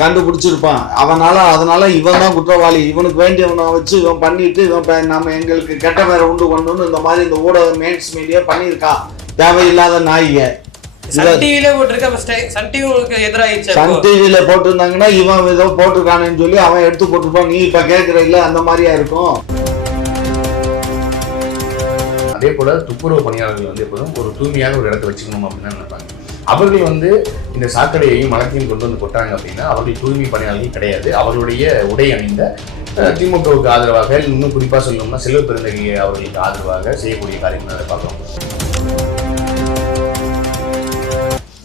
கண்டுபிடிச்சிருப்பான். அதனால இவன் தான் குற்றவாளி, இவனுக்கு வேண்டியவனை வச்சு இவன் பண்ணிட்டு இவன் நம்ம எங்களுக்கு கெட்ட பேரை உண்டு பண்ணணும்னு இந்த மாதிரி இந்த ஊடக மெயின்ஸ் மீடியா பண்ணியிருக்கான். தேவையில்லாத நாயிக. சன் டிவில போட்டிருந்தாங்கன்னா இவன் ஏதோ போட்டிருக்கானு சொல்லி அவன் எடுத்து போட்டிருப்பான். நீ இப்ப கேட்கிற இல்ல அந்த மாதிரியா இருக்கும். அதே போல துப்புரவு பணியாளர்கள் வந்து எப்போதும் ஒரு தூய்மையாக ஒரு இடத்தை வச்சுக்கணும் அப்படின்னு நினைப்பாங்க. அவர்கள் வந்து இந்த சாக்கடையையும் மலத்தையும் கொண்டு வந்து கொட்டாங்க அப்படின்னா அவர்கள் தூய்மை பணியாளர்கள் கிடையாது. அவர்களுடைய உடை அணிந்த திமுகவுக்கு ஆதரவாக, இன்னும் குறிப்பாக சொல்லணும்னா செல்வ பெருந்தகை அவர்களுக்கு ஆதரவாக செய்யக்கூடிய காரியங்கள் அதை பார்க்குறோம்.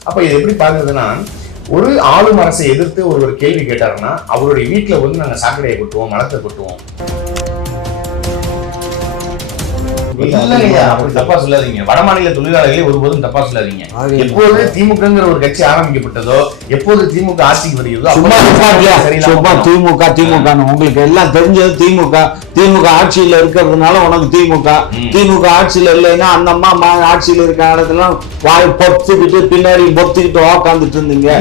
அப்ப இது எப்படி பார்க்குறதுன்னா, ஒரு ஆளும் அரசை எதிர்த்து ஒரு கேள்வி கேட்டாருன்னா அவருடைய வீட்டுல வந்து நாங்க சாக்கடையை கொட்டுவோம், மலத்தை கொட்டுவோம். தப்பா சொல்லாதீங்க. வட மாநில தொழிலாளர்களே ஒருபோதும் தப்பா சொல்லாதீங்க. எப்போது திமுகங்கிற ஒரு கட்சி ஆரம்பிக்கப்பட்டதோ, எப்போது திமுக ஆட்சிக்கு வருகிறதோ, திமுக உங்களுக்கு எல்லாம் தெரிஞ்சது. திமுக ஆட்சியில இருக்கிறதுனால உனக்கு திமுக ஆட்சியில இல்லைன்னா அந்த அம்மா ஆட்சியில இருக்க இடத்துல வாய் பொத்துக்கிட்டு பின்னாடி பொத்துக்கிட்டு உக்காந்துட்டு இருந்தீங்க.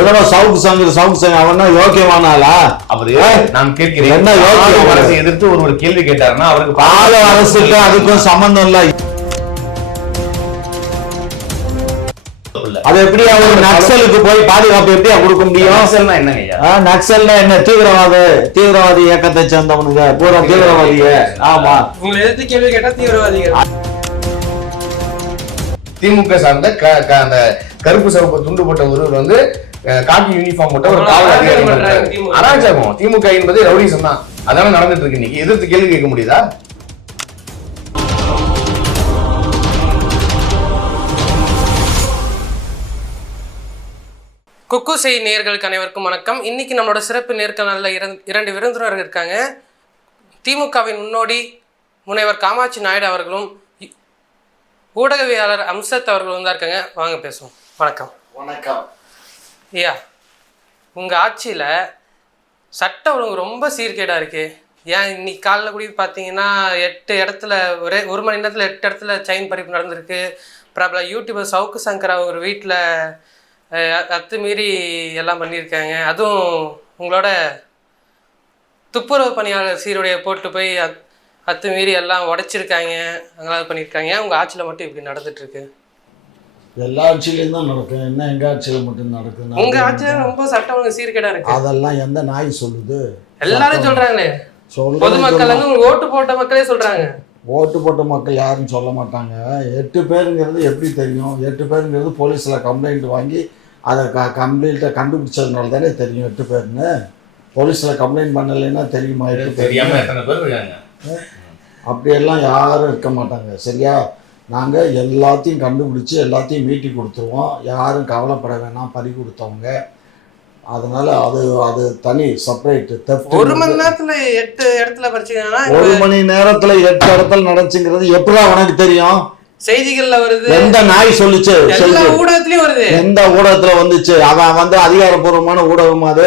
எவ்வளோ சவுக்கு சங்க அவனா யோக்கியமானாலா? அவரு நான் கேட்கிறேன், என்ன யோக்கிய அரசை எதிர்த்து ஒரு கேள்வி கேட்டாருன்னா அவருக்கு பால அரசுக்கு அதுக்கும் சம்பந்தம் இல்ல. அது எப்படி அவர் நக்சலுக்கு போய் பாதுகாப்பு எப்படியா கொடுக்க முடியும்? நக்சல்னா என்னங்க? நக்சல்னா என்ன? தீவிரவாதி இயக்கத்தை சேர்ந்தவனுங்க பூரா தீவிரவாதிய. ஆமா, உங்களை எதிர்த்து கேள்வி கேட்டா தீவிரவாதிகள். திமுக சார்ந்த அந்த கருப்பு சிவப்பு துண்டு போட்ட ஒருவர் வந்து காக்கி யூனிஃபார்ம் போட்ட ஒரு காவல் அதிகாரி. அராஜகம். திமுக என்பது ரவுடிசம் தான். அதான நடந்துட்டு இருக்கு. இன்னைக்கு எதிர்த்து கேள்வி கேட்க முடியுதா? குக்கு செய் நேயர்களுக்கு அனைவருக்கும் வணக்கம். இன்னைக்கு நம்மளோட சிறப்பு நேர்காணல்ல இரண்டு விருந்தினர்கள் இருக்காங்க. திமுகவின் முன்னோடி முனைவர் காமாட்சி நாயுடு அவர்களும் ஊடகவியலாளர் அம்சத் அவர்களும் தான் இருக்காங்க. வாங்க பேசுவோம். வணக்கம். வணக்கம். ஐயா, உங்கள் ஆட்சியில் சட்ட ஒழுங்கு ரொம்ப சீர்கேடாக இருக்குது. ஏன் இன்னைக்கு காலையில் கூட பார்த்தீங்கன்னா 8 இடத்துல ஒரே 1 மணி நேரத்தில் 8 இடத்துல செயின் பறிப்பு நடந்திருக்கு. பிரபல யூடியூபர் சவுக்கு சங்கர் அவர் வீட்டில் அத்துமீறி எல்லாம் பண்ணியிருக்காங்க. அதுவும் உங்களோட துப்புரவு பணியாளர் சீருடைய போட்டு போய் அத்துமீறி எல்லாம் உடைச்சிருக்காங்க, அங்கெல்லாம் பண்ணியிருக்காங்க. உங்கள் ஆட்சியில் மட்டும் இப்படி நடந்துட்டுருக்கு? எல்லா ஆட்சியிலையும் தான் நடக்கும். என்ன எங்க ஆட்சியில மட்டும் நடக்குது? உங்க ஆட்சியில ரொம்ப சட்டம் ஒழுங்கு சீர்கேடா இருக்கு. அதெல்லாம் எந்த நாய் சொல்லுது? எல்லாரும் சொல்றாங்களே. பொதுமக்கள் வந்து ஓட்டு போட்ட மக்களே சொல்றாங்க. ஓட்டு போட்ட மக்கள் யாரும் சொல்ல மாட்டாங்க. 8 பேருங்கிறது எப்படி தெரியும்? 8 பேருங்கிறது போலீஸ்ல கம்ப்ளைண்ட் வாங்கி அதை கம்ப்ளைண்ட்டை கண்டுபிடிச்சதுனால தானே தெரியும் 8 பேர்னு. போலீஸ்ல கம்ப்ளைண்ட் பண்ணலைன்னா தெரியுமா? 8 பேர் அப்படியெல்லாம் யாரும் இருக்க மாட்டாங்க. சரியா? நாங்கள் எல்லாத்தையும் கண்டுபிடிச்சி எல்லாத்தையும் மீட்டி கொடுத்துருவோம். யாரும் கவலைப்பட வேணாம், பறி கொடுத்தவங்க. அதனால அது தனி செப்பரேட்டு. 1 மணி நேரத்தில் 8 இடத்துல பறிச்சிங்கன்னா 1 மணி நேரத்தில் 8 இடத்துல நடந்துச்சுங்கிறது எப்படிதான் உனக்கு தெரியும்? செய்திகள்ல வருது. எந்த நாய் சொல்லுச்சு? எல்லா ஊடகத்திலயும் வருது. எந்த ஊடகத்துல வந்துச்சு? அவன் வந்து அதிகாரப்பூர்வமான ஊடகம் அது.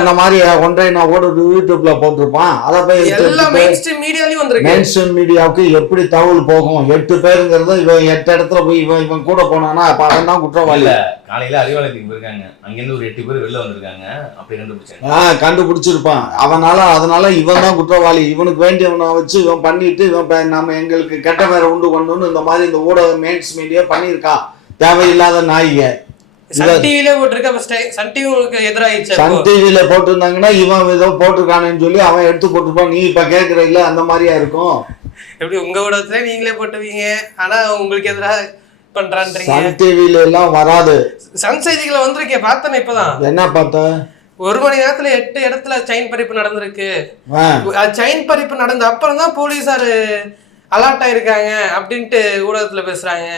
அந்த மாதிரி ஒன்றை நான் யூடியூப்ல போட்டிருப்பான். அதை போய் எல்லா மெயின்ஸ்ட்ரீம் மீடியாலயும் வந்திருக்கு. மெயின்ஸ்ட்ரீம் மீடியாவுக்கு எப்படி தகவல் போகும்? 8 பேருங்கிறது இவன் 8 இடத்துல போய் இவன் கூட போனானா அப்ப அவன் தான் குற்றவாளி. காலையில அறிவாலயத்துக்கு போயிருக்காங்க, அங்கிருந்து ஒரு 8 பேர் வெளில வந்திருக்காங்க. அப்படி கண்டுபிடிச்சிருப்பான். அதனால இவன் தான் குற்றவாளி, இவனுக்கு வேண்டியவனை வச்சு இவன் பண்ணிட்டு இவன் நம்ம எங்களுக்கு கெட்ட பேரை உண்டு பண்ணணும்னு இந்த மாதிரி இந்த ஊடக மெயின்ஸ் மீடியா பண்ணியிருக்கான். தேவையில்லாத நாயிக. சன் டிவில போட்டிருந்தாங்கன்னா இவன் ஏதோ போட்டிருக்கானு சொல்லி அவன் எடுத்து போட்டிருப்பான். நீ இப்ப கேட்கிற இல்ல அந்த மாதிரியா இருக்கும். எப்படி உங்க ஊடகத்துல நீங்களே போட்டுவீங்க, ஆனா உங்களுக்கு எதிராக பண்றான்றீங்க. சன் டிவில எல்லாம் வராது. சன் செய்திகளை வந்திருக்கேன், பார்த்தேன். இப்பதான் என்ன பார்த்த? 1 மணி நேரத்துல 8 இடத்துல செயின் பறிப்பு நடந்திருக்கு. செயின் பறிப்பு நடந்த அப்புறம் தான் போலீஸார் அலர்ட் ஆயிருக்காங்க அப்படின்ட்டு ஊடகத்துல பேசுறாங்க.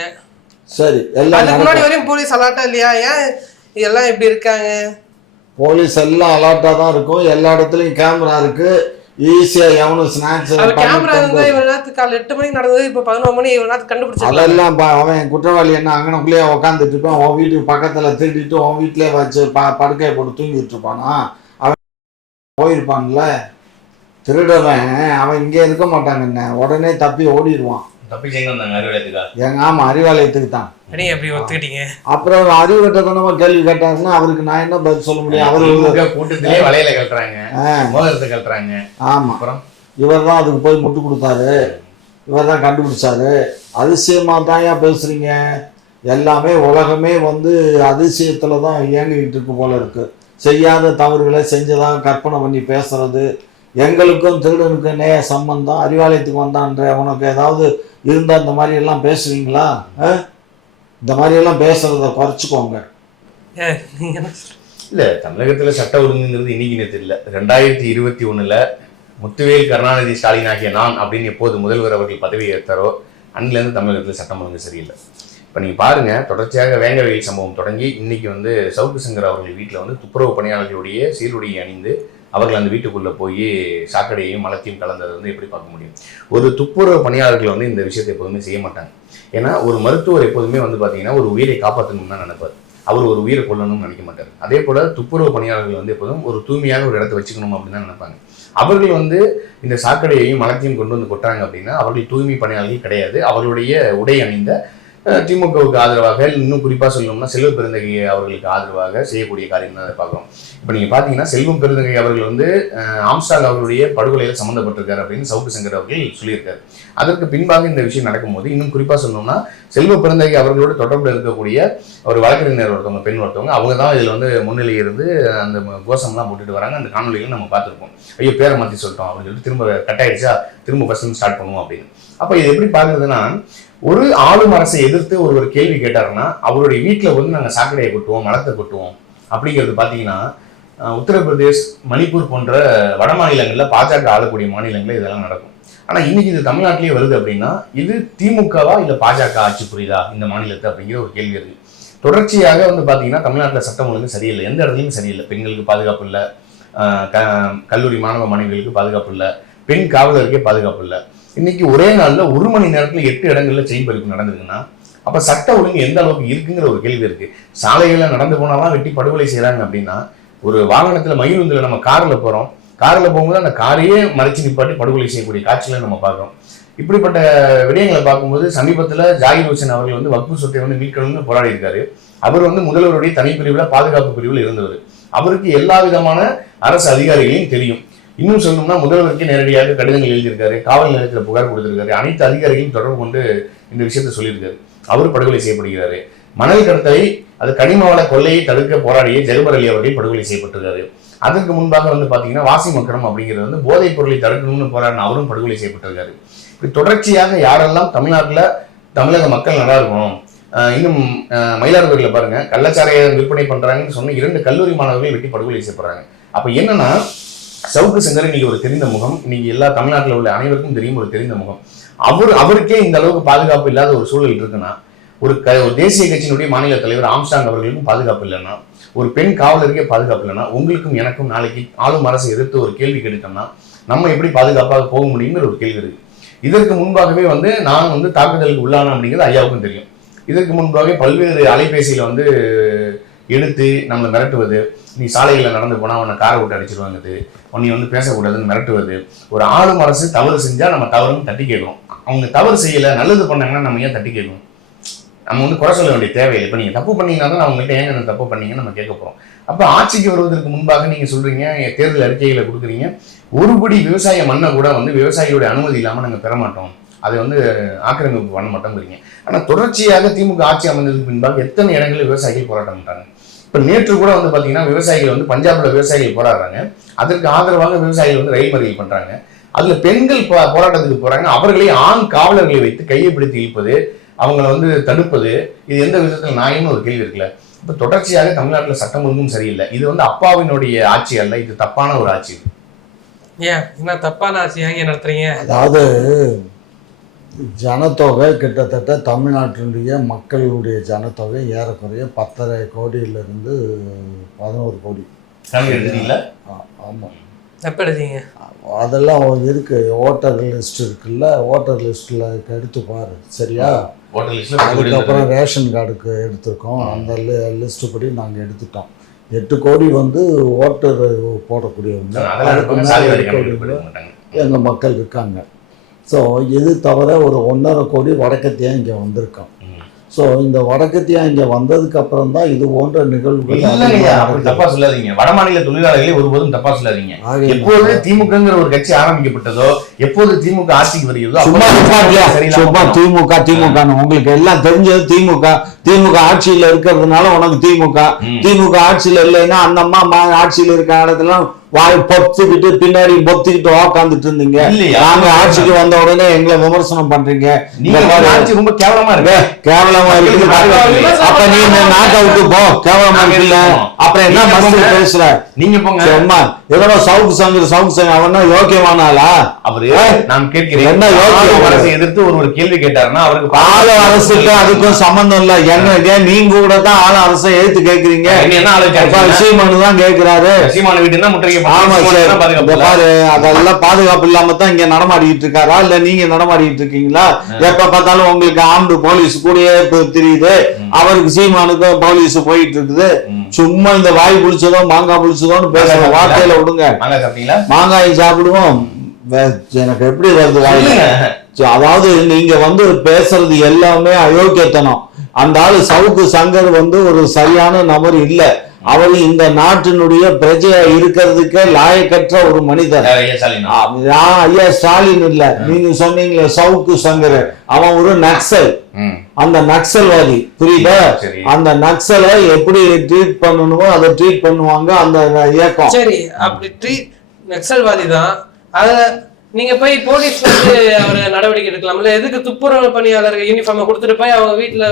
சரி, அதுக்கு முன்னாடி வரையும் போலீஸ் அலர்ட்டா இல்லையா? ஏன் இதெல்லாம் இப்படி இருக்காங்க? போலீஸ் எல்லாம் அலர்ட்டா தான் இருக்கும். எல்லா இடத்துலயும் கேமரா இருக்கு. ஈஸியா எவனும் ஸ்நாக்ஸ் கேமரா இருந்தா இவ்வளவு நேரத்துக்கு காலை 8 மணிக்கு நடந்தது, இப்ப 11 மணி இவ்வளவு நேரத்துக்கு கண்டுபிடிச்சு அதெல்லாம் அவன் குற்றவாளி என்ன அங்கனக்குள்ளேயே உட்காந்துட்டு இருப்பான். உன் வீட்டுக்கு பக்கத்துல திருடிட்டு உன் வீட்டுல வச்சு படுக்கையை போட்டு தூங்கிட்டு இருப்பானா? அவன் போயிருப்பான்ல திருடவன். அவன் இங்கே இருக்க மாட்டாங்க, என்ன உடனே தப்பி ஓடிடுவான். தப்பிச்சு வந்தாங்க அறிவாலயத்துக்கா? ஆமாம், அறிவாலயத்துக்கு தான். நீங்க எப்படி ஒத்துக்கிட்டீங்க? அப்புறம் அறிவுகட்டத்தனமா கேள்வி கேட்டாருன்னா அவருக்கு நான் என்ன பதில் சொல்ல முடியும்? அவரு கூட்டத்திலே வலையில கட்டுறாங்க, மோதிரத்தை கட்டுறாங்க. ஆமாம், அப்புறம் இவர் தான் அதுக்கு போய் முட்டு கொடுத்தாரு, இவர் தான் கண்டுபிடிச்சாரு. அதிசயமாக தான் ஏன் பேசுகிறீங்க? எல்லாமே உலகமே வந்து அதிசயத்தில் தான் இயங்கிக்கிட்டு இருக்கு போல இருக்குது. செய்யாத தவறுகளை செஞ்சதாக கற்பனை பண்ணி பேசுறது. எங்களுக்கும் திருடனுக்கும் நேய சம்பந்தம். அறிவாலயத்துக்கு வந்தான்ற உனக்கு ஏதாவது இருந்தால் இந்த மாதிரி எல்லாம் பேசுவீங்களா? இந்த மாதிரியெல்லாம் பேசுகிறத குறைச்சிக்கோங்க. இல்லை, தமிழகத்தில் சட்ட ஒழுங்குங்கிறது இன்னைக்கு நேற்று இல்லை. 2021 முத்துவேல் கருணாநிதி ஸ்டாலின் ஆகிய நான் அப்படின்னு எப்போது முதல்வர் அவர்கள் பதவி ஏற்றாரோ அன்னிலேருந்து தமிழகத்தில் சட்டம் ஒழுங்கு சரியில்லை. இப்போ நீங்கள் பாருங்கள், தொடர்ச்சியாக வேங்கவயல் சம்பவம் தொடங்கி இன்னைக்கு வந்து சவுக்கு சங்கர் அவர்கள் வீட்டில் வந்து துப்புரவு பணியாளர்களுடைய சீருடையை அணிந்து அவர்கள் அந்த வீட்டுக்குள்ளே போய் சாக்கடையையும் மலத்தையும் கலந்ததை வந்து எப்படி பார்க்க முடியும்? ஒரு துப்புரவு பணியாளர்கள் வந்து இந்த விஷயத்தை எப்போதுமே செய்ய மாட்டாங்க. ஏன்னா ஒரு மருத்துவர் எப்போதுமே வந்து பார்த்தீங்கன்னா ஒரு உயிரை காப்பாற்றணும்னு தான் நினைப்பார். அவர் ஒரு உயிரை கொல்லணும்னு நினைக்க மாட்டார். அதே போல் துப்புரவு பணியாளர்கள் வந்து எப்போதும் ஒரு தூய்மையான ஒரு இடத்த வச்சுக்கணும் அப்படின்னு தான் நினைப்பாங்க. அவர்கள் வந்து இந்த சாக்கடையையும் மலத்தையும் கொண்டு வந்து கொட்டுறாங்க அப்படின்னா அவர்கள் தூய்மை பணியாளர்கள் கிடையாது. அவர்களுடைய உடை அணிந்த திமுகவுக்கு ஆதரவாக, இன்னும் குறிப்பாக சொல்லணும்னா செல்வம் பெருந்தகை அவர்களுக்கு ஆதரவாக செய்யக்கூடிய காரியம் தான் அதை பார்க்குறோம். இப்போ நீங்கள் பார்த்தீங்கன்னா செல்வம் பெருந்தகை அவர்கள் வந்து ஆம்ஸ்டாங் அவர்களுடைய படுகொலையில் சம்மந்தப்பட்டிருக்காரு அப்படின்னு சவுக்கு சங்கர் அவர்கள் சொல்லியிருக்காரு. அதற்கு பின்பாக இந்த விஷயம் நடக்கும்போது இன்னும் குறிப்பாக சொல்லணும்னா செல்வ பெருந்தகை அவர்களோட தொடர்பில் இருக்கக்கூடிய ஒரு வழக்கறிஞர் ஒருத்தவங்க, பெண் ஒருத்தவங்க, அவங்க தான் இதில் வந்து முன்னிலை இருந்து அந்த கோஷம்லாம் போட்டுட்டு வராங்க. அந்த காணொலிகள் நம்ம பார்த்துருப்போம். ஐயோ பேரை மாற்றி சொல்லிட்டோம் அப்படின்னு சொல்லிட்டு திரும்ப கட்டாயிடுச்சா, திரும்ப ஃபர்ஸ்ட் ஸ்டார்ட் பண்ணுவோம் அப்படின்னு. அப்போ இது எப்படி பார்க்குறதுன்னா, ஒரு ஆளும் அரசை எதிர்த்து ஒரு கேள்வி கேட்டாருன்னா அவருடைய வீட்டில் வந்து நாங்கள் சாக்கடையை கொட்டுவோம், மலத்தை கொட்டுவோம் அப்படிங்கிறது பார்த்தீங்கன்னா உத்தரப்பிரதேஷ், மணிப்பூர் போன்ற வட மாநிலங்களில் பாஜக ஆளக்கூடிய மாநிலங்களில் இதெல்லாம் நடக்கும். ஆனால் இன்னைக்கு இது தமிழ்நாட்டிலேயே வருது அப்படின்னா இது திமுகவா இல்லை பாஜக ஆட்சி புரியுதா இந்த மாநிலத்தை அப்படிங்கிற ஒரு கேள்வி இருக்கு. தொடர்ச்சியாக வந்து பார்த்தீங்கன்னா தமிழ்நாட்டில் சட்டம் ஒழுங்கு சரியில்லை, எந்த இடத்துலையும் சரியில்லை. பெண்களுக்கு பாதுகாப்பு இல்லை, கல்லூரி மாணவ மாணவிகளுக்கு பாதுகாப்பு இல்லை, பெண் காவலருக்கே பாதுகாப்பு இல்லை. இன்னைக்கு ஒரே நாளில் 1 மணி நேரத்தில் 8 இடங்கள்ல செயின் பறிப்பு நடந்திருக்குன்னா அப்போ சட்ட ஒழுங்கு எந்த அளவுக்கு இருக்குங்கிற ஒரு கேள்வி இருக்கு. சாலைகளில் நடந்து போனாலாம் வெட்டி படுகொலை செய்கிறாங்க அப்படின்னா ஒரு வாகனத்தில் மகிழுந்தில் நம்ம காரில் போகிறோம், காரில் போகும்போது அந்த காரையே மறைச்சு நிப்பாட்டி படுகொலை செய்யக்கூடிய காட்சிகளை நம்ம பார்க்குறோம். இப்படிப்பட்ட விடயங்களை பார்க்கும்போது சமீபத்தில் ஜாகிர் ஹுசேன் அவர்கள் வந்து வக்ஃபு சொத்தை வந்து மீட்கணும்னு போராடி இருக்காரு. அவர் வந்து முதல்வருடைய தனிப்பிரிவில் பாதுகாப்பு பிரிவில் இருந்தவர். அவருக்கு எல்லா விதமான அரசு அதிகாரிகளையும் தெரியும். இன்னும் சொல்லணும்னா முதல்வருக்கு நேரடியாக கடிதங்கள் எழுதியிருக்காரு, காவல் நிலையத்தில் புகார் கொடுத்திருக்காரு, அனைத்து அதிகாரிகளையும் தொடர்பு கொண்டு இந்த விஷயத்த சொல்லியிருக்காரு. அவர் படுகொலை செய்யப்படுகிறாரு. மணல் கடத்தலை, அது கனிமவள கொள்ளையை தடுக்க போராடிய ஜெகபர் அலி அவர்கள் படுகொலை செய்யப்பட்டிருக்காரு. அதற்கு முன்பாக வந்து பார்த்தீங்கன்னா வாசி மக்கரம் அப்படிங்கிறது வந்து போதைப் பொருளை தடுக்கணும்னு போராடின அவரும் படுகொலை செய்யப்பட்டிருக்காரு. இப்படி தொடர்ச்சியாக யாரெல்லாம் தமிழ்நாட்டில் தமிழக மக்கள் நல்லா இருக்கணும். இன்னும் மயிலாடுதுறையில் பாருங்க, கள்ளச்சாரையை விற்பனை பண்றாங்கன்னு சொன்ன 2 கல்லூரி மாணவர்கள் வெட்டி படுகொலை செய்யப்படுறாங்க. அப்ப என்னன்னா சவுக்கு சங்கர் இன்னைக்கு ஒரு தெரிந்த முகம், இன்னைக்கு எல்லா தமிழ்நாட்டில் உள்ள அனைவருக்கும் தெரியும் ஒரு தெரிந்த முகம். அவருக்கே இந்த அளவுக்கு பாதுகாப்பு இல்லாத ஒரு சூழல் இருக்குன்னா, ஒரு தேசிய கட்சியினுடைய மாநில தலைவர் ஆம்ஸ்டாங் அவர்களுக்கும் பாதுகாப்பு இல்லைன்னா, ஒரு பெண் காவலருக்கே பாதுகாப்பு இல்லைன்னா, உங்களுக்கும் எனக்கும் நாளைக்கு ஆளும் அரசை எதிர்த்து ஒரு கேள்வி கேட்டுட்டோம்னா நம்ம எப்படி பாதுகாப்பாக போக முடியுங்கிற ஒரு கேள்வி இருக்கு. இதற்கு முன்பாகவே வந்து நான் வந்து தாக்குதலுக்கு உள்ளான அப்படிங்கிறது ஐயாவுக்கும் தெரியும். இதற்கு முன்பாகவே பல்வேறு அலைபேசியில் வந்து எடுத்து நம்மளை மிரட்டுவது, நீ சாலைகளில் நடந்து போனால் உன்னை காரை விட்டு அடிச்சிருவாங்குது, உன்னை வந்து பேசக்கூடாதுன்னு மிரட்டுவது. ஒரு ஆளும் அரசு தவறு செஞ்சால் நம்ம தவறுன்னு தட்டி கேட்கணும். அவங்க தவறு செய்யலை, நல்லது பண்ணாங்கன்னா நம்ம ஏன் தட்டி கேட்கணும்? நம்ம வந்து குறை சொல்ல வேண்டிய தேவையில்லை. இப்போ நீங்கள் தப்பு பண்ணீங்கன்னா தான் அவங்ககிட்ட ஏங்க அந்த தப்பு பண்ணீங்கன்னு நம்ம கேட்க போகிறோம். அப்போ ஆட்சிக்கு வருவதற்கு முன்பாக நீங்கள் சொல்கிறீங்க, தேர்தல் அறிக்கைகளை கொடுக்குறீங்க, ஒருபடி விவசாய மண்ணை கூட வந்து விவசாயியோட அனுமதி இல்லாமல் நாங்கள் பெற மாட்டோம், அதை வந்து ஆக்கிரமிப்பு பண்ண மாட்டோங்கிறீங்க. ஆனால் தொடர்ச்சியாக திமுக ஆட்சி அமைந்ததுக்கு பின்பாக எத்தனை இடங்களில் விவசாயிகள் போராட்டம் பண்ணுறாங்க. இப்போ நேற்று கூட வந்து பார்த்தீங்கன்னா விவசாயிகள் வந்து பஞ்சாப்ல விவசாயிகள் போராடுறாங்க, அதற்கு ஆதரவாக விவசாயிகள் வந்து ரயில் மறியல் பண்ணுறாங்க. அதில் பெண்கள் போராட்டத்துக்கு போகிறாங்க, அவர்களே ஆண் காவலர்களை வைத்து கையை பிடித்து இழுப்பது, அவங்களை வந்து தடுப்பது, இது எந்த விதத்தில் நியாயம்னு ஒரு கேள்வி இருக்குல்ல. இப்போ தொடர்ச்சியாக தமிழ்நாட்டில் சட்டம் ஒழுங்கும் சரியில்லை. இது வந்து அப்பாவினுடைய ஆட்சி அல்ல, இது தப்பான ஒரு ஆட்சி. ஏன் என்ன தப்பான ஆட்சியாக நடத்துறீங்க? அதாவது ஜனத்தொகை கிட்டத்தட்ட தமிழ்நாட்டினுடைய மக்களுடைய ஜனத்தொகை ஏறக்குறைய 10.5 கோடியிலிருந்து 11 கோடி. ஆமாம், எப்போ எடுத்தீங்க? அதெல்லாம் இருக்கு, ஓட்டர் லிஸ்ட் இருக்குல்ல, ஓட்டர் லிஸ்ட்டில் எடுத்து பாரு சரியா. அதுக்கப்புறம் ரேஷன் கார்டுக்கு எடுத்திருக்கோம், அந்த லிஸ்ட்டு படி நாங்கள் எடுத்துட்டோம். 8 கோடி வந்து ஓட்டர் போடக்கூடியவங்க, அதுக்கு மேலே 8 கோடி எங்கள் மக்கள் இருக்காங்க. ஸோ இது தவிர ஒரு 1.5 கோடி வடக்கத்தியா இங்கே வந்திருக்கோம். ஸோ இந்த வடக்கத்தியா இங்கே வந்ததுக்கு அப்புறம் தான் இது போன்ற நிகழ்வுகள். தப்பா சொல்லாதீங்க, வட மாநில தொழிலாளர்களே ஒருபோதும் தப்பா சொல்லாதீங்க. எப்போது திமுகங்கிற ஒரு கட்சி ஆரம்பிக்கப்பட்டதோ, எப்போது திமுக ஆட்சிக்கு வருகிறதோ, சும்மா திமுக உங்களுக்கு எல்லாம் தெரிஞ்சது. திமுக ஆட்சியில இருக்கிறதுனால உனக்கு திமுக ஆட்சியில இல்லைன்னா அந்த அம்மா ஆட்சியில இருக்க இடத்துல வாய் பொத்துக்கிட்டு பின்னாடி பொத்துக்கிட்டு உக்காந்துட்டு இருந்தீங்க. நாங்க ஆட்சிக்கு வந்த உடனே எங்களை விமர்சனம் பண்றீங்க. ரொம்ப கேவலமா இருக்கு. கேவலமா இருக்கு. அப்ப நீ இந்த நாட்டை விட்டு போ. கேவலமா இருக்குல்ல. அப்புறம் என்ன மனசுல பேசுற நீங்க? போங்க. அம்மா எவ்வளவு சவுக்கு சங்கர் அவன் யோக்கியமானாலா? அவரு நான் கேட்கிறேன், என்ன யோக்கியம் அரசை எதிர்த்து ஒரு கேள்வி கேட்டாருன்னா அவருக்கு ஆள அரசுக்கு அதுக்கும் சம்பந்தம் இல்ல. என்ன நீங்க கூட தான் ஆள அரசை எழுத்து கேக்குறீங்க. சீமானு தான் கேக்குறாரு. சீமான வீட்டு முற்றுகை. ஆமா சார், பாரு அதெல்லாம் பாதுகாப்பு இல்லாம தான் இங்க நடமாடிட்டு இருக்காரா இல்ல நீங்க நடமாடிட்டு இருக்கீங்களா? எப்ப பார்த்தாலும் உங்களுக்கு ஆம்டு போலீஸ் கூடயே தெரியுது. அவருக்கு சீமானுக்கும் போலீஸ் போயிட்டு இருக்குது. சும்மா இந்த வாய் புளிச்சதோ மாங்காய் புளிச்சதோன்னு பேசுற வார்த்தையில விடுங்க. மாங்காய் சாப்பிடுவோம். எனக்கு எப்படி வருது வாயில? அதாவது நீங்க பேசுறது எல்லாமே அயோக்கியத்தனம். அந்த ஆளு சவுக்கு சங்கர் ஒரு சரியான நபர் இல்ல. அவர் இந்த நாட்டினுடைய பிரஜையா இருக்கிறதுக்கு லாயக்கற்ற ஒரு மனிதர். ஐயா ஸ்டாலின் இல்ல, நீங்க சொன்னீங்களே சவுக்கு சங்கர், அவன் ஒரு நக்சல். அந்த நக்சல்வாதி, புரியுதா? அந்த நக்சலை எப்படி ட்ரீட் பண்ணணுமோ அதை ட்ரீட் பண்ணுவாங்க அந்த இயக்கம். சரி, அப்படி நக்சல்வாதி தான். அத நீங்க போய் போலீஸ் அவரை நடவடிக்கை எடுக்கலாம்ல? எதுக்கு துப்புரவு பணியாளர்கள் யூனிஃபார்ம் கொடுத்துட்டு போய் அவங்க வீட்டுல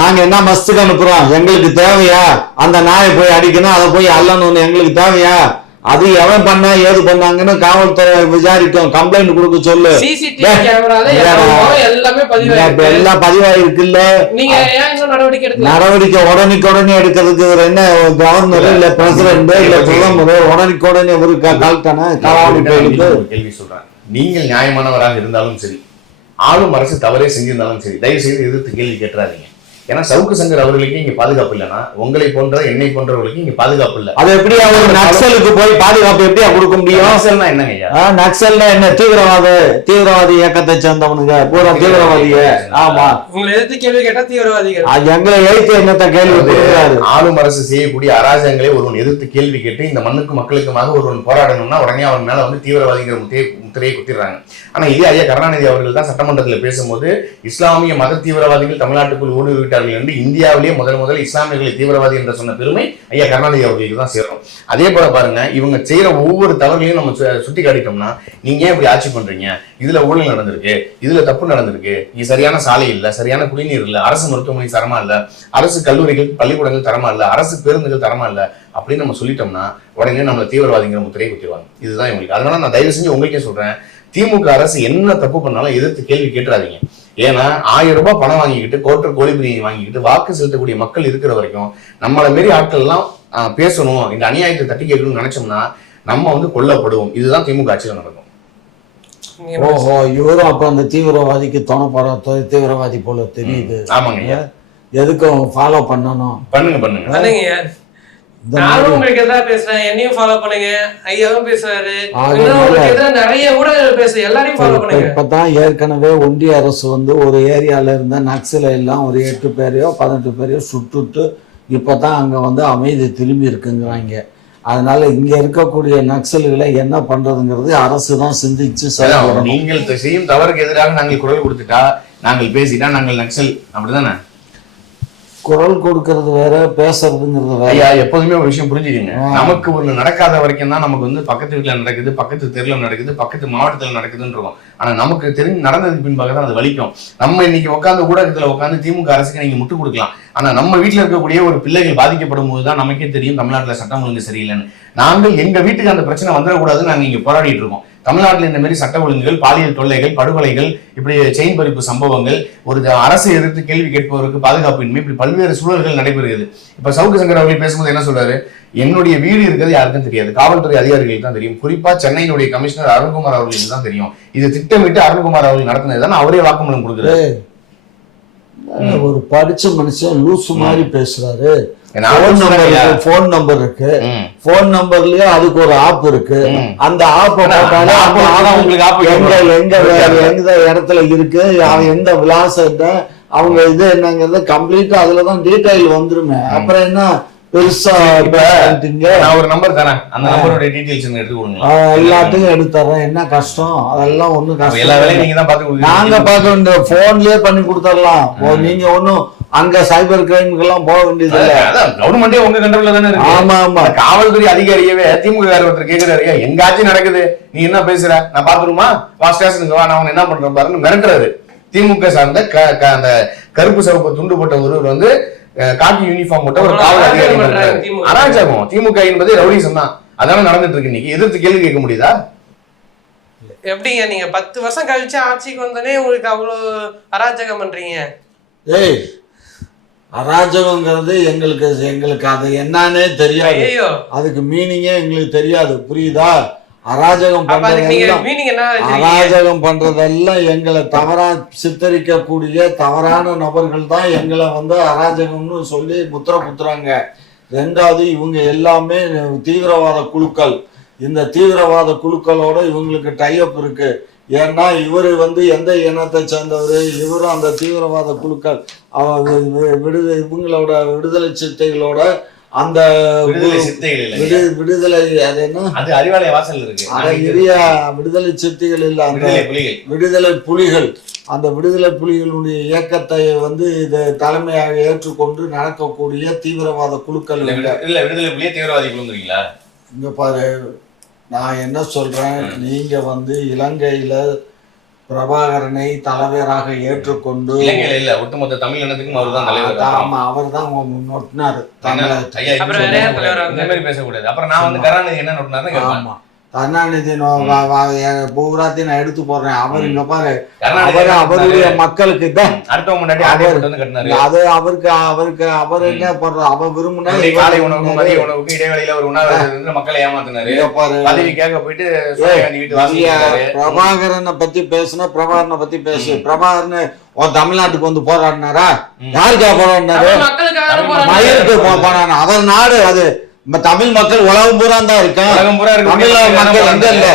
நாங்க என்ன மஸ்துக்கு அனுப்புறோம்? எங்களுக்கு தேவையா அந்த நாயை போய் அடிக்கணும், அதை போய் அல்லணும்னு எங்களுக்கு தேவையா? அது எவன் பண்ணா ஏது பண்ணாங்கன்னு காவல்துறை விசாரிக்கும், கம்ப்ளைண்ட் கொடுக்க சொல்லு. எல்லாம் பதிவாயிருக்குல்ல. நடவடிக்கை உடனே எடுக்கிறதுக்கு என்ன கவர்னர் இல்ல பிரசிடென்ட் இல்ல பிரதமர் உடனே ஒரு கேள்வி சொல்றேன். நீங்கள் நியாயமானவராக இருந்தாலும் சரி, ஆளும் அரசு தவறே செஞ்சிருந்தாலும் சரி, தயவு செய்து எதிர்த்து கேள்வி கேட்டுறாதீங்க. ஏன்னா சவுக்கு சங்கர் அவர்களுக்கு இங்க பாதுகாப்பு இல்லைன்னா உங்களை போன்ற என்னை போன்றவர்களுக்கு இங்க பாதுகாப்பு இல்லை. அது எப்படி அவர் நக்சலுக்கு போய் பாதுகாப்பு எப்படியா கொடுக்க முடியும்? நக்சல்னா என்னங்க? நக்சல்னா என்ன? தீவிரவாதி இயக்கத்தை சேர்ந்தவனுங்க பூரா தீவிரவாதிய. ஆமா, உங்களை எதிர்த்து கேள்வி கேட்டா தீவிரவாதிகள். எங்களை எழுத்து என்னத்த கேள்வி கேட்கிறாரு? ஆளும் அரசு செய்யக்கூடிய அராஜகங்களை ஒருவன் எதிர்த்து கேள்வி கேட்டு இந்த மண்ணுக்கு மக்களுக்குமாக ஒருவன் போராடணும்னா உடனே அவன் மேல தீவிரவாதிகள் முத்திரையை குத்திடுறாங்க. ஆனா இதே ஐயா கருணாநிதி அவர்கள் தான் சட்டமன்றத்தில் பேசும்போது இஸ்லாமிய மத தீவிரவாதிகள் தமிழ்நாட்டுக்குள் ஊடுருவிட்டார்கள் என்று இந்தியாவிலேயே முதல் இஸ்லாமியர்களை தீவிரவாதி என்று சொன்ன பெருமை ஐயா கருணாநிதி அவர்களுக்கு தான் சேரும். அதே போல பாருங்க, இவங்க செய்யற ஒவ்வொரு தவறுகளையும் நம்ம சுட்டி காட்டிட்டோம்னா நீங்க ஏன் இப்படி ஆட்சி பண்றீங்க, இதுல ஊழல் நடந்திருக்கு, இதுல தப்பு நடந்திருக்கு, இது சரியான சாலை இல்ல, சரியான குடிநீர் இல்ல, அரசு மருத்துவமனை தரமா இல்ல, அரசு கல்லூரிகள் பள்ளிக்கூடங்கள் தரமா இல்ல, அரசு பேருந்துகள் தரமா இல்ல அப்படின்னு நம்ம சொல்லிட்டோம்னா உடனே நம்மள தீவிரவாதிங்கிற முத்திரையை குத்திடுவாங்க. இதுதான் இவங்களுக்கு. அதனால நான் தயவு செஞ்சு உங்களுக்கே சொல்றேன், திமுக அரசு என்ன தப்பு பண்ணாலும் எதிர்த்து கேள்வி கேட்டுறாதீங்க. ஏன்னா 1000 ரூபாய் பணம் வாங்கிக்கிட்டு கோட்டர் கோழி பிரியாணி வாங்கிக்கிட்டு வாக்கு செலுத்தக்கூடிய மக்கள் இருக்கிற வரைக்கும் நம்மளை மாரி ஆட்கள் எல்லாம் பேசணும், இந்த அநியாயத்தை தட்டி கேட்கணும்னு நினைச்சோம்னா நம்ம கொல்லப்படுவோம். இதுதான் திமுக ஆட்சியில் நடக்கும். ஓஹோ, இவரும் அப்ப அந்த தீவிரவாதிக்கு தீவிரவாதி போல தெரியுது. ஆமாங்க, எதுக்கும் ஃபாலோ பண்ணணும். பண்ணுங்க. நானும் உங்களுக்கு எதிராக பேசுறேன், என்னையும் ஃபாலோ பண்ணுங்க. ஐயாவும் பேசுறாரு, உங்களுக்கு எதிராக நிறைய ஊடகங்கள் பேச, எல்லாரையும் ஃபாலோ பண்ணுங்க. இப்பதான் ஏற்கனவே ஒன்றிய அரசு ஒரு ஏரியால இருந்த நக்சலை எல்லாம் ஒரு 8 பேரையோ 18 பேரையோ சுட்டுட்டு இப்பதான் அங்க அமைதி திரும்பி இருக்குங்கிறாங்க. அதனால இங்க இருக்கக்கூடிய நக்சல்களை என்ன பண்றதுங்கிறது அரசு தான் சிந்திச்சு செயல்படணும். நீங்கள் செய்யும் தவறுக்கு எதிராக நாங்கள் குரல் கொடுத்துட்டா, நாங்கள் பேசிட்டா நாங்கள் நக்சல் அப்படிதானே? குரல் கொடுக்கறது வேற, பேசுறதுங்கிறது வேற. ஐயா எப்போதுமே ஒரு விஷயம் புரிஞ்சுக்கீங்க, நமக்கு ஒண்ணு நடக்காத வரைக்கும் தான் நமக்கு பக்கத்து வீட்டுல நடக்குது, பக்கத்து தெருல நடக்குது, பக்கத்து மாவட்டத்துல நடக்குதுன்னு இருக்கும். ஆனா நமக்கு தெரிஞ்சு நடந்ததுக்கு பின்பாக தான் அது வலிக்கும். நம்ம இன்னைக்கு உட்காந்து ஊடகத்துல உட்காந்து திமுக அரசுக்கு நீங்க முட்டு கொடுக்கலாம். ஆனா நம்ம வீட்டுல இருக்கக்கூடிய ஒரு பிள்ளைகள் பாதிக்கப்படும் போதுதான் நமக்கே தெரியும் தமிழ்நாட்டுல சட்டம் ஒழுங்கு சரியில்லைன்னு. நாங்கள் எங்க வீட்டுக்கு அந்த பிரச்சனை வந்துடக்கூடாதுன்னு நாங்க இங்க போராடிட்டு இருக்கோம். தமிழ்நாட்டில் இந்த மாதிரி சட்ட ஒழுங்குகள், பாலியல் தொல்லைகள், படுகொலைகள், இப்படி செயின் பறிப்பு சம்பவங்கள், ஒரு அரசை எதிர்த்து கேள்வி கேட்பவருக்கு பாதுகாப்பின்மை, இப்படி பல்வேறு சூழல்கள் நடைபெறுகிறது. இப்ப சவுக்கு சங்கர் அவர்கள் பேசும்போது என்ன சொல்றாரு? என்னுடைய வீடு இருக்கிறது யாருக்கும் தெரியாது, காவல்துறை அதிகாரிகளுக்கு தான் தெரியும், குறிப்பா சென்னையினுடைய கமிஷனர் அருண்குமார் அவர்களுக்கு தான் தெரியும். இது திட்டமிட்டு அருண்குமார் அவர்கள் நடத்தினது தான் அவரே வாக்குமூலம் கொடுக்குறாரு. ஒரு படிச்ச மனுஷன் லூசு மாதிரி பேசுறாரு. ஃபோன் நம்பர் இருக்கு, போன் நம்பர்லயே அதுக்கு ஒரு ஆப் இருக்கு. அந்த ஆப்பை போட்டாலே எந்த இடத்துல இருக்கு, அவன் எந்த விலாசம் என்ன, அவங்க இது என்னங்கிறது கம்ப்ளீட்டா அதுலதான் டீடைல் வந்துருமே. அப்புறம் என்ன பெருசா ஒரு நம்பர் தரேன், அந்த நம்பரோட டீடைல்ஸ் எடுத்து கொடுங்க. எல்லாத்தையும் எடுத்துறேன். என்ன கஷ்டம்? அதெல்லாம் ஒண்ணும் கஷ்டம். எல்லா வேலையும் நீங்க தான் பாத்து நாங்க பார்க்க வேண்டிய போன்லயே பண்ணி கொடுத்துடலாம். நீங்க ஒண்ணும் அங்க சைபர் கிரைமுக்கெல்லாம் போக வேண்டியது இல்ல. கவர்மெண்டே உங்க கண்ட்ரோல்ல தானே இருக்கு. ஆமா ஆமா. காவல்துறை அதிகாரியவே திமுக ஒருத்தர் கேக்குறாரு, எங்க ஆட்சி நடக்குது, நீ என்ன பேசுற, நான் பாத்துருமா, வா ஸ்டேஷனுக்கு வா, நான் உன்னை என்ன பண்றேன் பாருன்னு மிரட்டுறாரு. திமுக சார்ந்த அந்த கருப்பு சிவப்பு துண்டு போட்ட ஒருவர் வந்து காக்கி யூனிஃபார்ம் போட்ட ஒரு காவல் அதிகாரி. அராஜகம். திமுக என்பது ரவுடிசம் தான். அதனால நடந்துட்டு இருக்கு. இன்னைக்கு எதிர்த்து கேள்வி கேட்க முடியுதா? எப்படிங்க நீங்க 10 வருஷம் கழிச்சு ஆட்சிக்கு வந்தோடனே உங்களுக்கு அவ்வளவு அராஜகம் பண்றீங்க? ஏய், அராஜகங்கிறது எங்களுக்கு அது என்னன்னே தெரியாது. அதுக்கு மீனிங்கே எங்களுக்கு தெரியாது. புரியுதா? அராஜகம் பண்றதெல்லாம் எங்களை தவறா சித்தரிக்கக்கூடிய தவறான நபர்கள் தான் எங்களை வந்து அராஜகம்னு சொல்லி முத்திர குத்துறாங்க. ரெண்டாவது, இவங்க எல்லாமே தீவிரவாத குழுக்கள். இந்த தீவிரவாத குழுக்களோட இவங்களுக்கு டைப் இருக்கு. ஏன்னா இவரு வந்து எந்த இனத்தை சேர்ந்தவர், இவரும் அந்த தீவிரவாத குழுக்கள் இவங்களோட விடுதலை சிறுத்தைகளோட அந்த விடுதலை அது என்ன, அது அறிவாலய வாசல் இருக்கு, விடுதலை சிறுத்தைகள் இல்ல, அந்த விடுதலை புலிகள். அந்த விடுதலை புலிகளுடைய இயக்கத்தை வந்து இது தலைமையாக ஏற்றுக்கொண்டு நடக்கக்கூடிய தீவிரவாத குழுக்கள் இல்ல. விடுதலை புலியே தீவிரவாதி குழுங்கிறீங்களா? இங்க பாரு, நான் என்ன சொல்றேன், நீங்க வந்து இலங்கையில பிரபாகரனை தலைவராக ஏற்றுக்கொண்டு இல்ல ஒட்டுமொத்த தமிழ் இனத்துக்கும் அவர் தான் தலைவர். ஆமா, அவர் தான் நொட்டினாரு. பேசக்கூடாது. அப்புறம் நான் வந்து கருணாநிதி என்ன நொட்டினாரு? ஆமா, கருணாநிதி பூராத்தையும் நான் எடுத்து போடுறேன். அவர் இங்க பாரு, அவருடைய மக்களுக்கு தான் அது அவருக்கு அவர் என்ன பண்ற, அவர் விரும்பினா காலை உணவுக்கு மதிய உணவுக்கு இடைவெளியில ஒரு உணவு மக்களை ஏமாத்தினாரு. பதவி கேட்க போயிட்டு பிரபாகரனை பத்தி பேசுனா பிரபாகரனை பத்தி பேசு. பிரபாகரன் தமிழ்நாட்டுக்கு வந்து போராடினாரா? யாருக்கா போராடினாரு? மயிருக்கு போராடினா. அவர் நாடு அது. தமிழ் மக்கள் உலகம் பூரா தான் இருக்கான். தமிழ் மக்கள் எங்க இல்ல,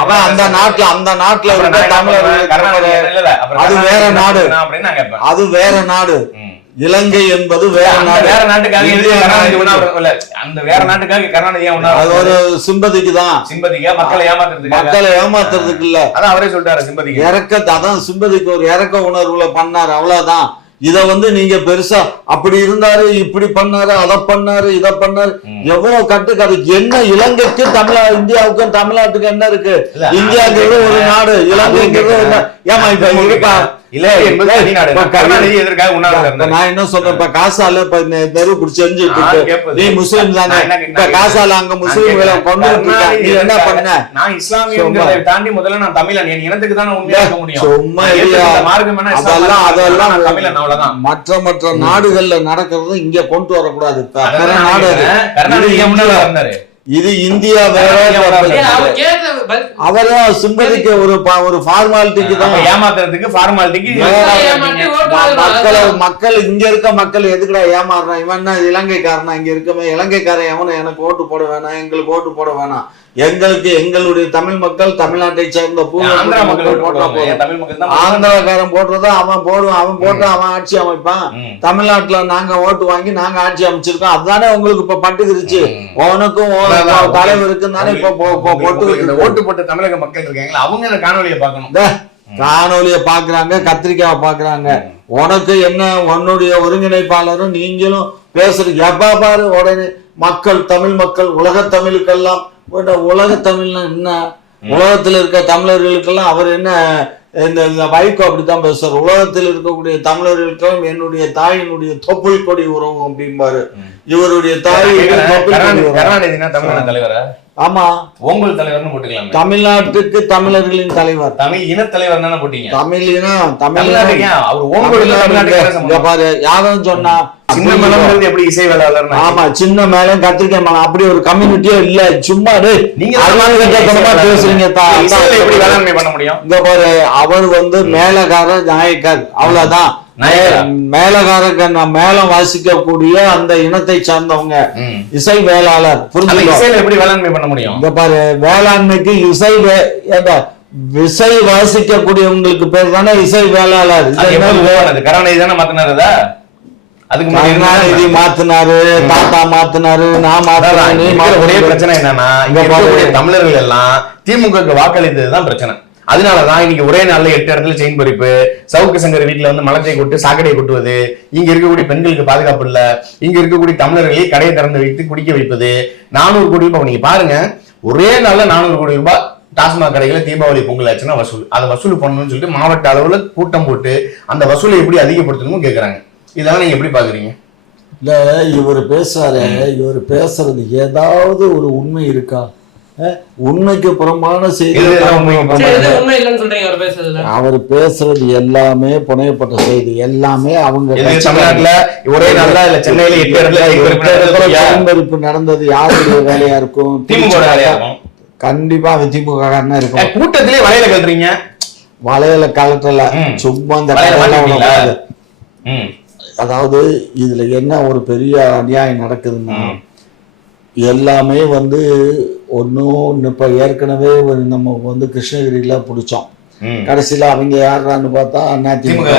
அவன் அந்த நாட்டுல இருக்க தமிழர்கள். அது வேற நாடு, அது வேற நாடு. இலங்கை என்பது வேற நாடு. வேற நாட்டுக்காக அந்த வேற நாட்டுக்காக கருணாநிதி அது ஒரு சிம்பதிக்கு தான். சிம்பதிக்கா? மக்களை ஏமாத்துறதுக்கு இல்ல. அதான் அவரே சொல்றாரு, சிம்பதிக்கு இறக்க. அதான் சிம்பதிக்கு ஒரு இறக்க உணர்வுல பண்ணாரு, அவ்வளவுதான். இத வந்து நீங்க பெருசா அப்படி இருந்தாரு, இப்படி பண்ணாரு, அதை பண்ணாரு, இதை பண்ணாரு, எவ்வளவு கட்டுக்கு. என்ன இலங்கைக்கு இந்தியாவுக்கும் தமிழ்நாட்டுக்கு என்ன இருக்கு? இந்தியாங்கிறது ஒரு நாடு, இலங்கைங்கிறது ஏமா இப்ப இருக்கா? நான் என்ன சொல்றேன், இப்ப காசால இப்ப தெரு பிடிச்சி செஞ்சுட்டு நீ முஸ்லிம் தானே, இப்ப காசால அங்க முஸ்லிம்களை கொண்டு நீ என்ன பண்ண? நான் இஸ்லாமியர்களை தாண்டி முதல்ல நான் தமிழன், என் இனத்துக்கு தான் உண்மையா இருக்க முடியும். சும்மா அதெல்லாம் மற்ற நாடுகள்ல நடக்கிறது இங்க கொண்டு வரக்கூடாது. நாடு இது இந்தியா வேற. அவரும் சிம்பதிக்கு ஒரு ஃபார்மாலிட்டிக்கு தான், ஏமாத்துறதுக்கு ஃபார்மாலிட்டிக்கு. மக்கள் இங்க இருக்க மக்கள் எதுக்குடா ஏமாறுறான்? இவன் இலங்கைக்காரனா? இங்க இருக்கமே இலங்கைக்காரன் எவனும் எனக்கு ஓட்டு போட வேணாம், எங்களுக்கு ஓட்டு போட வேணாம். எங்களுக்கு எங்களுடைய தமிழ் மக்கள், தமிழ்நாட்டை சேர்ந்த ஆந்திராக்காரன் போடுறதா அவன் போடுவான், அவன் போட்டு அவன் ஆட்சி அமைப்பான். தமிழ்நாட்டுல நாங்க ஓட்டு வாங்கி நாங்க ஆட்சி அமைச்சிருக்கோம். அதுதானே உங்களுக்கு இப்ப பட்டுக்கிருச்சு. உனக்கும் தலைவருக்கும் தானே இப்ப ஓட்டு போட்ட தமிழக மக்கள் இருக்காங்களா, அவங்க காணொலியை பார்க்கணும். காணொலியை பாக்குறாங்க, கத்திரிக்காய் பாக்குறாங்க. உனக்கு என்ன, உன்னுடைய ஒருங்கிணைப்பாளரும் நீங்களும் பேசுறீங்க. எப்ப பாரு உடனே மக்கள், தமிழ் மக்கள், உலக தமிழுக்கெல்லாம். உலக தமிழ்னா என்ன? உலகத்தில் இருக்க தமிழர்களுக்கெல்லாம் அவர் என்ன, இந்த வைகோ அப்படித்தான் பேசுறாரு. உலகத்தில் இருக்கக்கூடிய தமிழர்களுக்கும் என்னுடைய தாயினுடைய தொப்புள் கொடி உறவு அப்படிம்பாரு. இவருடைய தாய் கருணாநிதினா தமிழ்நாடு தலைவரா? ஆமா, உங்கள் தலைவர்னு போட்டுக்கலாம். தமிழ்நாட்டுக்கு தமிழர்களின் தலைவர், தமிழ் இன தலைவர் தானே போட்டீங்க. தமிழ்னா தமிழ்நாட்டுக்கு அவர் இங்க பாரு, யாரும் சொன்னா சின்ன மேளம் எப்படி இசை வேளாளர்? ஆமா, சின்ன மேளம் கத்திரிக்காய் மேளம் அப்படி ஒரு கம்யூனிட்டியே இல்ல. சும்மா நீங்க பேசுறீங்க. எப்படி வேளாண்மை பண்ண முடியும்? இங்க பாரு, அவர் மேலகார நாயக்கர், அவ்வளவுதான். மேலகாரங்க மேலம் வாசிக்கக்கூடிய அந்த இனத்தை சார்ந்தவங்க இசை வேளாளர். புரிஞ்சுக்க எப்படி வேளாண்மை பண்ண முடியும்? இங்க பாரு, வேளாண்மைக்கு இசை வாசிக்கக்கூடியவங்களுக்கு பேர் தானே இசை வேளாளர். கருணாநிதி தானே மாத்தினாரதா? அதுக்கு கருணாநிதி மாத்தினாரு, தாத்தா மாத்தினாரு, நான் மாத்தினேன். ஒரே பிரச்சனை என்னன்னா, தமிழர்கள் எல்லாம் திமுக வாக்களித்ததுதான் பிரச்சனை. அதனாலதான் இன்னைக்கு ஒரே நாள்ல 8 இடத்துல செயின் பறிப்பு, சவுக்கு சங்கர் வீட்டுல மலத்தை கொட்டு சாக்கடையை கொட்டுவது, இங்க இருக்கக்கூடிய பெண்களுக்கு பாதுகாப்பு இல்ல, இங்க இருக்கக்கூடிய தமிழர்களை கடையை திறந்து வைத்து குடிக்க வைப்பது, 400 கோடி ரூபாய். நீங்க பாருங்க, ஒரே நாள்ல 400 கோடி ரூபாய் டாஸ்மாக் கடைகளை தீபாவளி பொங்கல் ஆச்சுன்னா வசூல். அதை வசூல் பண்ணணும்னு சொல்லிட்டு மாவட்ட அளவுல கூட்டம் போட்டு அந்த வசூலை எப்படி அதிகப்படுத்தணும்னு கேக்குறாங்க. இதெல்லாம் நீங்க எப்படி பாக்குறீங்க? இல்ல, இவர் பேசுறாரு, இவர் பேசுறது ஏதாவது ஒரு உண்மை இருக்கா? உண்மைக்கு புறம்பான செய்தி. அவர் பேசுறது எல்லாமே புனையப்பட்ட செய்தி, எல்லாமே அவங்க தமிழ்நாட்டுல ஒரே நாள்ல சென்னையில 8 இடத்துல நடந்தது யாருடைய வேலையா இருக்கும்? திமுக வேலையா இருக்கும். கண்டிப்பா திமுக காரனா இருக்கும். கூட்டத்திலே வலையில கட்டுறீங்க. வலையில கலட்டல, சும்மா அந்த அதாவது இதுல என்ன ஒரு பெரிய அநியாயம் நடக்குதுன்னா, எல்லாமே ஒன்றும் இப்போ ஏற்கனவே நம்ம கிருஷ்ணகிரியில பிடிச்சோம். கடைசியில அவங்க யாரான்னு பார்த்தா அதிமுக.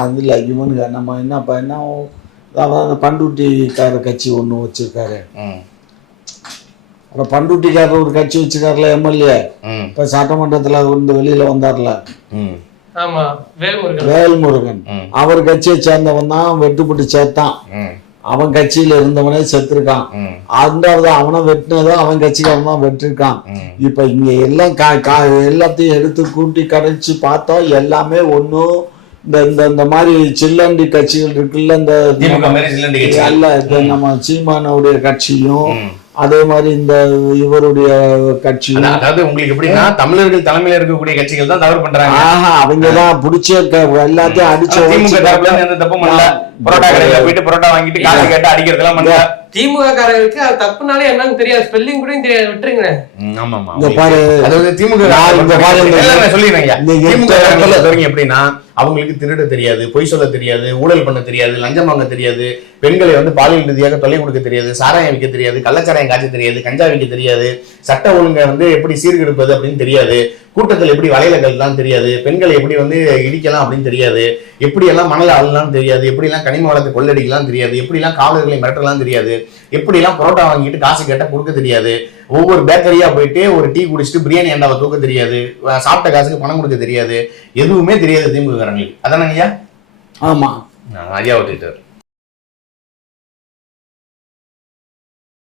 அதுல இவனுங்க நம்ம என்ன பண்டூட்டிக்கார கட்சி ஒண்ணு வச்சிருக்காரு. அப்புறம் பண்டூட்டிக்காரர் ஒரு கட்சி வச்சிருக்காருல, எம்எல்ஏ, இப்ப சட்டமன்றத்துல வெளியில வந்தார்ல, வேல்முருகன். அவர் கட்சியை சேர்ந்தவன் தான் வெட்டுப்பட்டு சேர்த்தான். அவன் கட்சியில இருந்தவனே செத்துருக்கான். அதாவது அவனை வெட்டினதும் அவன் கட்சிக்காரன் தான் வெட்டிருக்கான். இப்ப இங்க எல்லாம் எல்லாத்தையும் எடுத்து கூட்டி கடைச்சு பார்த்தோம், எல்லாமே ஒன்னும் இந்த மாதிரி சில்லண்டி கட்சிகள் இருக்குல்ல, இந்த நம்ம சீமானுடைய கட்சியும் அதே மாதிரி இந்த இவருடைய கட்சி. அதாவது உங்களுக்கு எப்படின்னா, தமிழர்கள் தலைமையில இருக்கக்கூடிய கட்சிகள் தான் தவறு பண்றாங்க. அவங்கதான் பிடிச்ச எல்லாத்தையும் அடிச்சு தப்பு பண்ணல. பரோட்டா கடையில போயிட்டு பரோட்டா வாங்கிட்டு காசு கேட்டு அடிக்கிறதெல்லாம் பண்ணல. திமுக காரங்களுக்கு அது தப்புனாலே என்னன்னு தெரியாது, ஸ்பெல்லிங் கூட தெரியாது, விட்டுருங்க. எப்படின்னா, அவங்களுக்கு திருட தெரியாது, பொய் சொல்ல தெரியாது, ஊழல் பண்ண தெரியாது, லஞ்சம் வாங்க தெரியாது, பெண்களை பாலியல் ரீதியாக தொல்லை கொடுக்க தெரியாது, சாராயம் விற்க தெரியாது, கள்ளச்சாராயம் காய்ச்ச தெரியாது, கஞ்சா விற்க தெரியாது, சட்ட ஒழுங்கை எப்படி சீர்கெடுப்பது அப்படின்னு தெரியாது, கூட்டத்தில் எப்படி வலையிலலாம் தெரியாது, பெண்களை எப்படி இடிக்கலாம் அப்படின்னு தெரியாது, எப்படி எல்லாம் மணல் ஆளலாம் தெரியாது, எப்படி எல்லாம் கனிம வளத்தை கொள்ளடிக்கலாம் தெரியாது, எப்படி எல்லாம் காவலர்களை மிரட்டலாம் தெரியாது, எப்படி எல்லாம் பரோட்டா வாங்கிட்டு காசு கேட்டா கொடுக்க தெரியாது, ஒவ்வொரு பேக்கரியா போயிட்டு ஒரு டீ குடிச்சிட்டு பிரியாணி ஏண்டாவை தூக்க தெரியாது, சாப்பிட்ட காசுக்கு பணம் கொடுக்க தெரியாது, எதுவுமே தெரியாது திமுக காரங்களுக்கு. அதானங்க ஐயா? ஆமா, ஐயா விட்டுட்டார்.